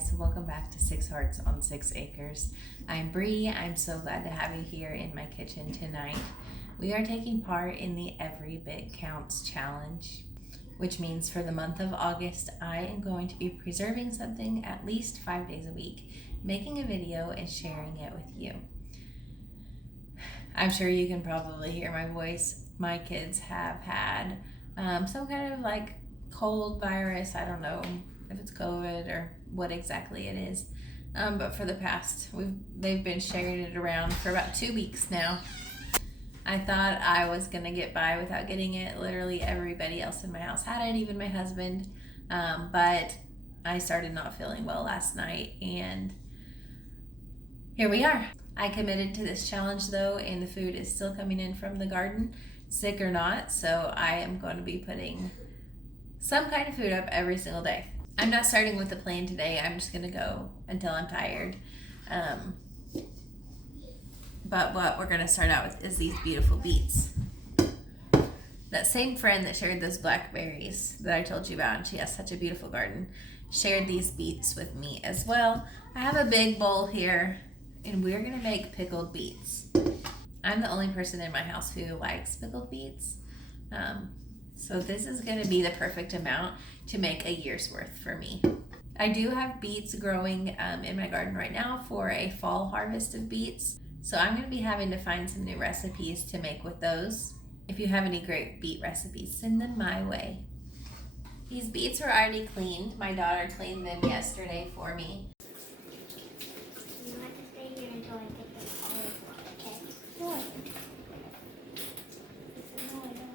guys, welcome back to 6 Hearts on 6 Acres. I'm Bree. I'm so glad to have you here in my kitchen tonight. We are taking part in the Every Bit Counts challenge, which means for the month of August, I am going to be preserving something at least 5 days a week, making a video and sharing it with you. I'm sure you can probably hear my voice. My kids have had some kind of like cold virus. I don't know if it's COVID or what exactly it is. But for the past, they've been sharing it around for about 2 weeks now. I thought I was gonna get by without getting it. Literally everybody else in my house had it, even my husband. But I started not feeling well last night and here we are. I committed to this challenge though, and the food is still coming in from the garden, sick or not. So I am going to be putting some kind of food up every single day. I'm not starting with a plan today. I'm just gonna go until I'm tired. But what we're gonna start out with is these beautiful beets. That same friend that shared those blackberries that I told you about, and she has such a beautiful garden, shared these beets with me as well. I have a big bowl here, and we're gonna make pickled beets. I'm the only person in my house who likes pickled beets. So this is gonna be the perfect amount to make a year's worth for me. I do have beets growing in my garden right now for a fall harvest of beets. So I'm gonna be having to find some new recipes to make with those. If you have any great beet recipes, send them my way. These beets are already cleaned. My daughter cleaned them yesterday for me. You have to stay here until I get the olive oil, okay? What? No, I don't.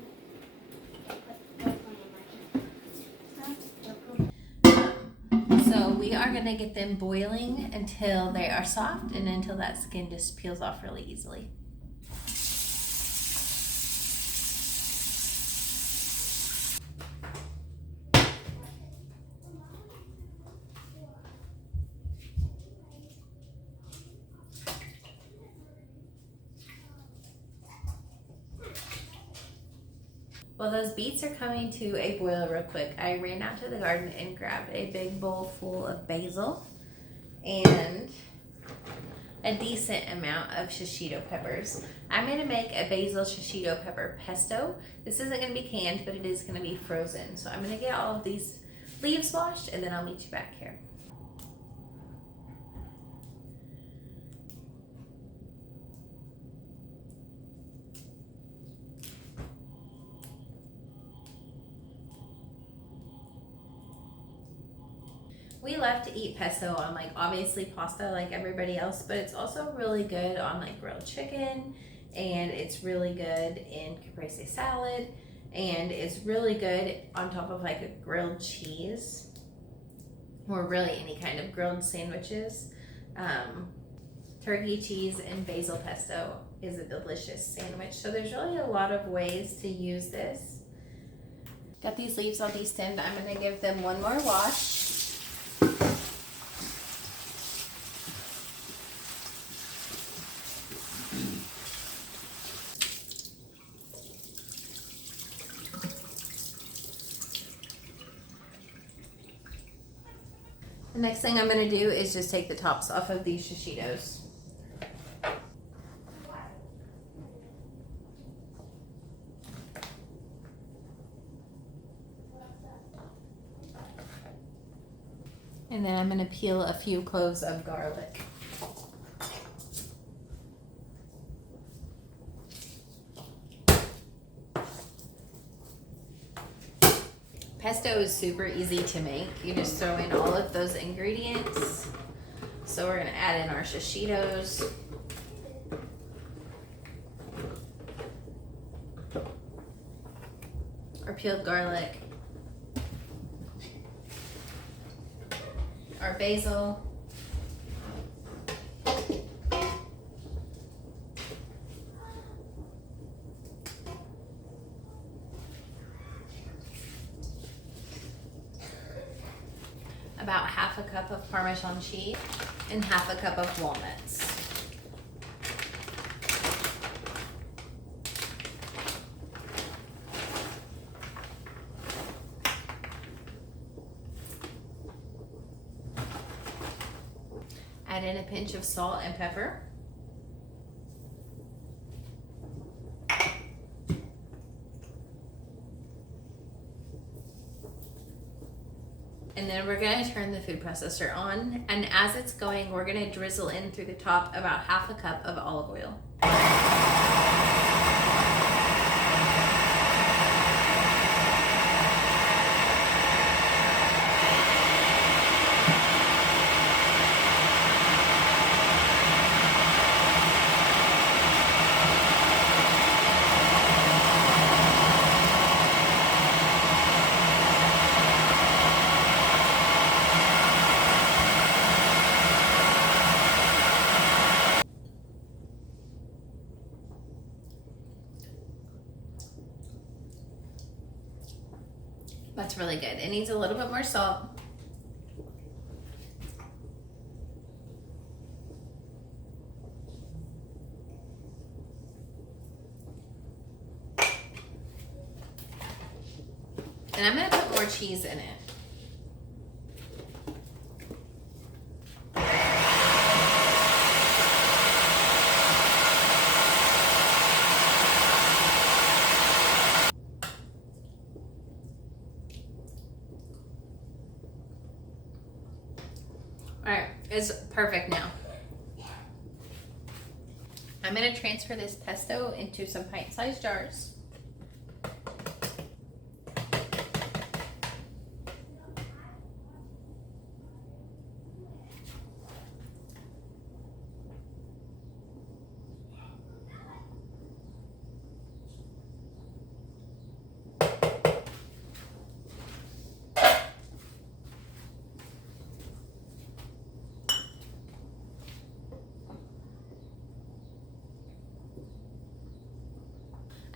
So we are gonna get them boiling until they are soft and until that skin just peels off really easily. Well, those beets are coming to a boil real quick. I ran out to the garden and grabbed a big bowl full of basil and a decent amount of shishito peppers. I'm gonna make a basil shishito pepper pesto. This isn't gonna be canned, but it is gonna be frozen. So I'm gonna get all of these leaves washed and then I'll meet you back here. We love to eat pesto on like obviously pasta like everybody else, but it's also really good on like grilled chicken, and it's really good in caprese salad, and it's really good on top of like a grilled cheese or really any kind of grilled sandwiches. Turkey cheese and basil pesto is a delicious sandwich. So there's really a lot of ways to use this. Got these leaves all destemmed. I'm gonna give them one more wash. The next thing I'm going to do is just take the tops off of these shishitos. And then I'm going to peel a few cloves of garlic. Pesto is super easy to make. You just throw in all of those ingredients. So we're gonna add in our shishitos. Our peeled garlic. Our basil. About half a cup of Parmesan cheese and half a cup of walnuts. Add in a pinch of salt and pepper. And then we're gonna turn the food processor on, and as it's going, we're gonna drizzle in through the top about half a cup of olive oil. That's really good. It needs a little bit more salt. And I'm gonna put more cheese in it. All right, it's perfect now. I'm gonna transfer this pesto into some pint-sized jars.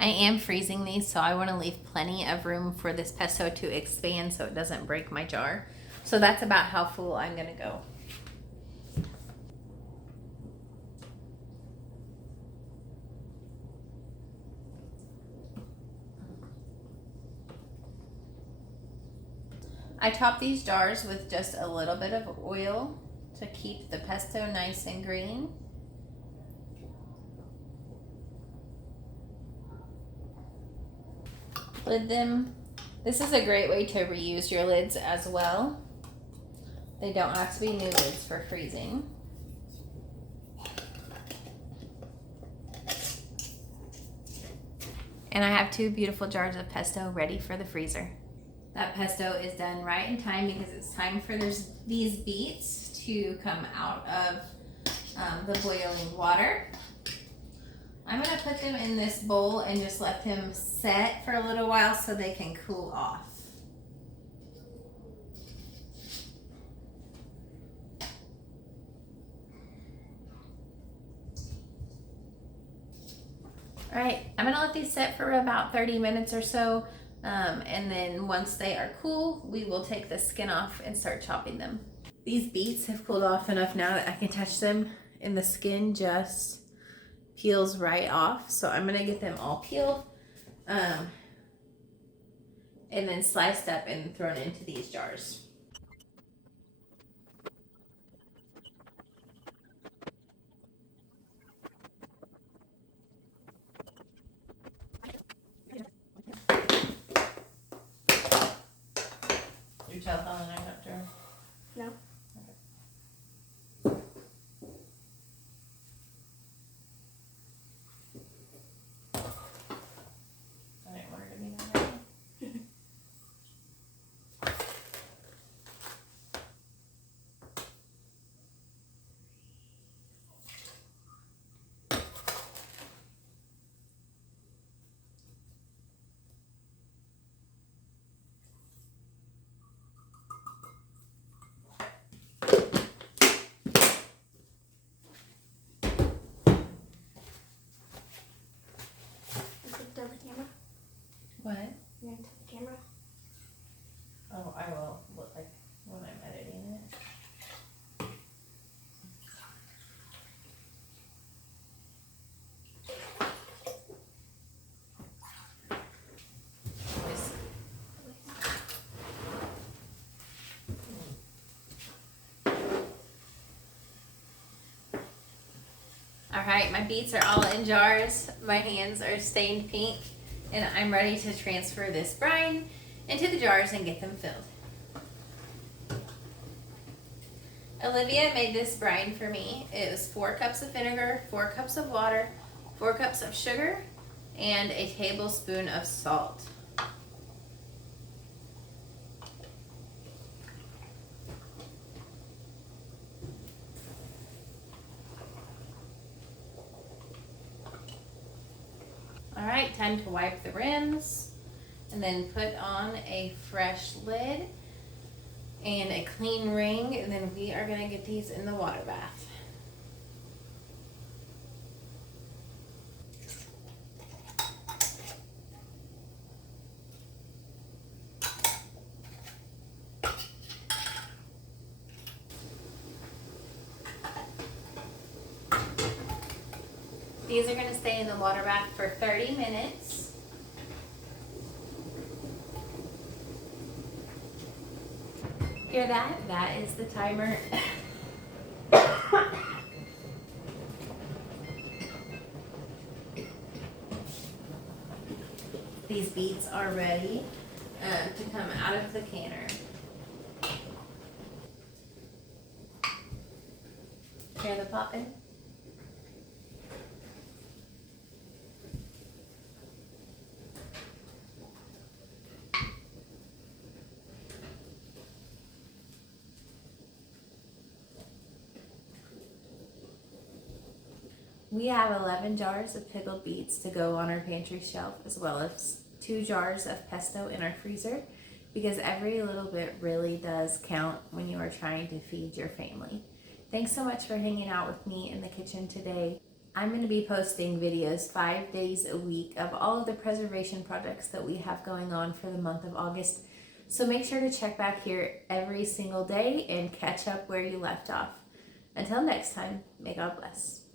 I am freezing these, so I want to leave plenty of room for this pesto to expand so it doesn't break my jar. So that's about how full I'm gonna go. I top these jars with just a little bit of oil to keep the pesto nice and green. Lid them. This is a great way to reuse your lids as well. They don't have to be new lids for freezing. And I have 2 beautiful jars of pesto ready for the freezer. That pesto is done right in time because it's time for these beets to come out of the boiling water. I'm gonna put them in this bowl and just let them set for a little while so they can cool off. All right, I'm gonna let these set for about 30 minutes or so. And then once they are cool, we will take the skin off and start chopping them. These beets have cooled off enough now that I can touch them and the skin just peels right off. So I'm gonna get them all peeled and then sliced up and thrown into these jars. Your telephone and I doctor? No. All right, my beets are all in jars. My hands are stained pink, and I'm ready to transfer this brine into the jars and get them filled. Olivia made this brine for me. It was 4 cups of vinegar, 4 cups of water, 4 cups of sugar, and a tablespoon of salt. All right, time to wipe the rims and then put on a fresh lid and a clean ring, and then we are gonna get these in the water bath. These are gonna stay in the water bath for 30 minutes. Hear that? That is the timer. These beets are ready to come out of the canner. Hear the popping? We have 11 jars of pickled beets to go on our pantry shelf, as well as 2 jars of pesto in our freezer, because every little bit really does count when you are trying to feed your family. Thanks so much for hanging out with me in the kitchen today. I'm going to be posting videos 5 days a week of all of the preservation projects that we have going on for the month of August. So make sure to check back here every single day and catch up where you left off. Until next time, may God bless.